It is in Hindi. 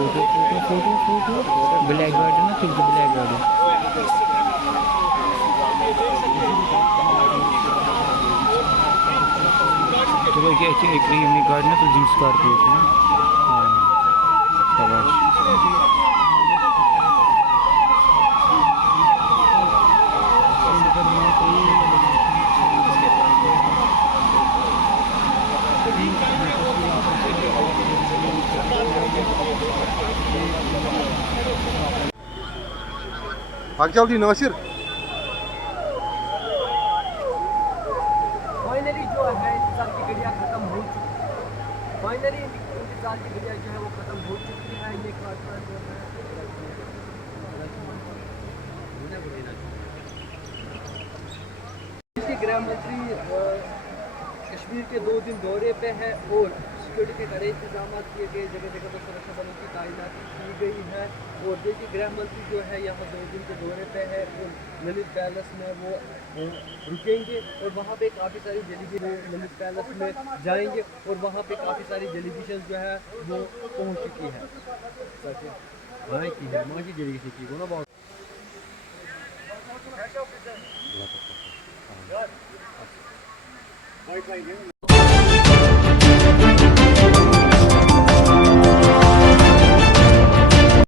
Photo photo photo photo black guard ना फिर ब्लैक गार्ड तो भाई क्या एक यूनिक गार्ड ना तो जींस स्कॉर्पियो है ना शाबाश भाग जल्दी नासिर। फाइनली जो है इंतजार की घड़ियाँ खत्म हो चुकी है। फाइनली इंतजार की घड़ियाँ जो है वो खत्म हो चुकी है। ये काटना जो है गृह मंत्री कश्मीर के 2 दिन दौरे पे है और सिक्योरिटी के कड़े इंतजाम किए गए, जगह जगह पर सुरक्षा बलों की तैनाती की गई है। और देखिए गृह मंत्री जो है यहाँ 2 दिन के दौरे पे है और ललित पैलेस में वो रुकेंगे और वहाँ पे काफ़ी सारी ललित पैलेस में जाएंगे और वहाँ पे काफ़ी सारी डेलीगेशन जो है वो पहुँच चुकी है। माजी डेलीगेशन की वो ना बहुत